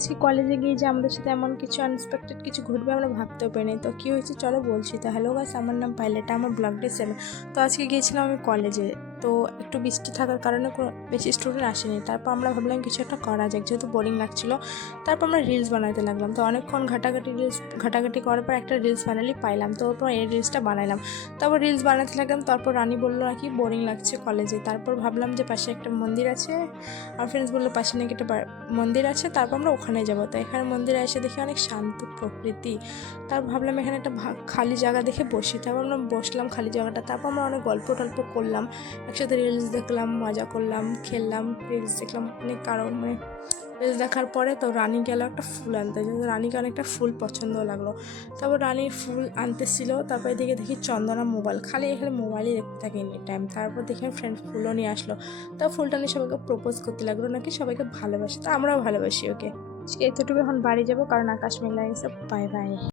আজকে কলেজে গিয়ে যে আমাদের সাথে এমন কিছু আনএক্সপেক্টেড কিছু ঘটবে আমরা ভাবতেও পারিনি। তো কী হয়েছে চলো বলছি। তো হ্যালো গাইস, আমার নাম পাইলেট, আমার ব্লগডে 7। তো আজকে গিয়েছিলাম আমি কলেজে। তো একটু বৃষ্টি থাকার কারণে কোনো বেশি স্টুডেন্ট আসেনি। তারপর আমরা ভাবলাম কিছু একটা করা যাক, যেহেতু বোরিং লাগছিলো। তারপর আমরা রিলস বানাতে লাগলাম। তো অনেকক্ষণ ঘাটাঘাটি করার পর একটা রিলস ফাইনালি পাইলাম। তো ওরপর এই রিলসটা বানাইলাম। তারপর রিলস বানাতে লাগলাম। তারপর রানী বললো নাকি বোরিং লাগছে কলেজে। তারপর ভাবলাম যে পাশে একটা মন্দির আছে, আমার ফ্রেন্ডস বললো পাশে নাকি একটা মন্দির আছে, তারপর আমরা ওখানে যাবো। তো এখানে মন্দিরে এসে দেখি অনেক শান্ত প্রকৃতি। তারপর ভাবলাম এখানে একটা খালি জায়গা দেখে বসি। তারপর আমরা বসলাম খালি জায়গাটা। তারপর আমরা অনেক গল্প টল্প করলাম, একসাথে রিলস দেখলাম, মজা করলাম, খেললাম, রিলস দেখলাম অনেক। কারণ রিলস দেখার পরে তো রানী গেল একটা ফুল আনতে, যেহেতু রানীকে অনেকটা ফুল পছন্দও লাগলো। তারপর রানী ফুল আনতেছিল। তারপর এদিকে দেখি চন্দনা মোবাইল খালি এখানে মোবাইলই দেখতে থাকে এনি টাইম। তারপর দেখি ফ্রেন্ড ফুলও নিয়ে আসলো। তা ফুলটা নিয়ে সবাইকে প্রপোজ করতে লাগলো নাকি সবাইকে ভালোবাসে। তো আমরাও ভালোবাসি ওকে। এতটুকু এখন বাড়ি যাবো কারণ আকাশ মেলা গেছে। Bye bye.